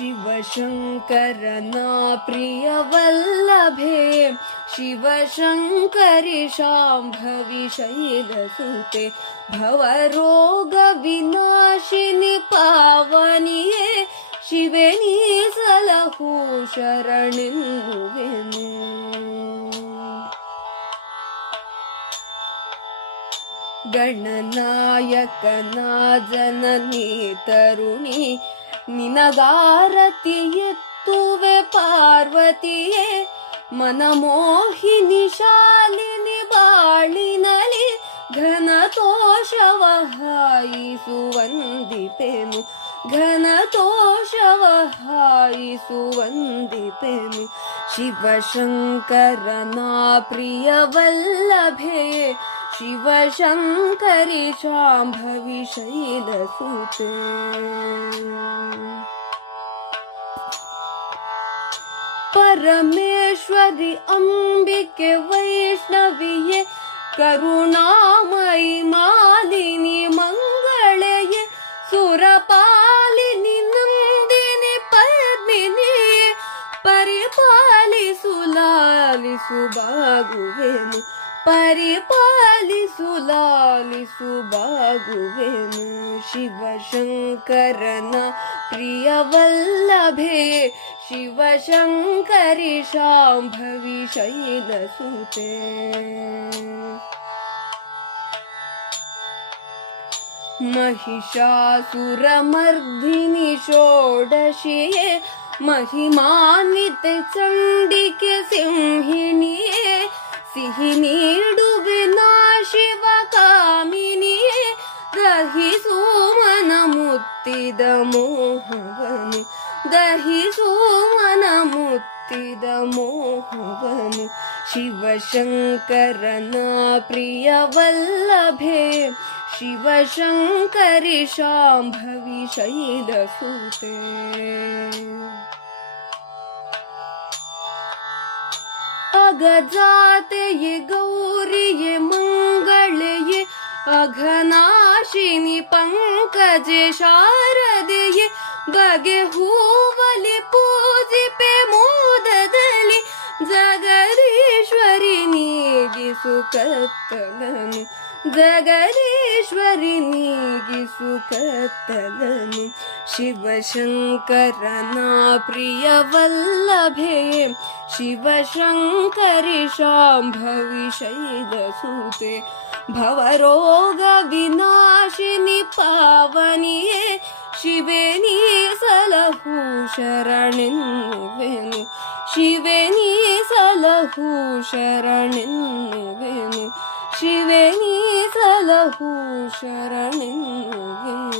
शिवशङ्करना प्रियवल्लभे शिवशङ्करि शाम्भविशैलसुते भवरोगविनाशिनि पावनिये भवरोगविनाशिनि सलहु शिविनी गणनायकना जननी तरुणी ನಿನಗಾರತಿ ಎತ್ತುವೆ ಪಾರ್ವತಿಯೇ ಮನಮೋಹಿನಿ ಶಾಲಿನಿ ಬಾಳಿನಲಿ ಘನತೋಷವ ಹಾಯಿಸು ವಂದಿಪೆನು ಘನತೋಷವ ಹಾಯಿಸು ವಂದಿಪೆನು ಶಿವಶಂಕರನ रमेश्वरि अम्बिके वैष्णवये करुणामयि मालिनि मङ्गलये सुरपालिनि नन्दिनि पद्मिनि परिपालिसु लालिसु बागुवेनु परिपालिसु लालिसु बागुवेनु शिवशङ्करन प्रियवल्लभे शिवशङ्करि शङ्करि महिषासुरमर्दिनि षोडशे सुरमर्भिनि चण्डिके सिंहिणी सिंहिनीडुगना शिव कामिनि दहि सुमनमुत्तिदमोहनि दहि सु शिवशङ्करना प्रियवल्लभे शिवशङ्करि शाम्भवि शैलसुते अगजाते ये गौरि ये मङ्गले ये अघनाशिनि पङ्कजे शारदे ये बगे हुवले సుఖత్తలను జగదీశ్వరి నీగి సుఖత్తలను सुकर्तन गगरीश्वरिणीसुकर्तन शिवशङ्करना प्रियवल्लभे शिवशङ्करि शाम्भविषय सुवरोगविनाशिनि पावनि शिवेनि सलभूषरणिनि शिवेणि ಸಲಹು ಶರಣೆನ್ನುವೆನು ಶಿವೆ ನೀ ಸಲಹು ಶರಣೆನ್ನುವೆನು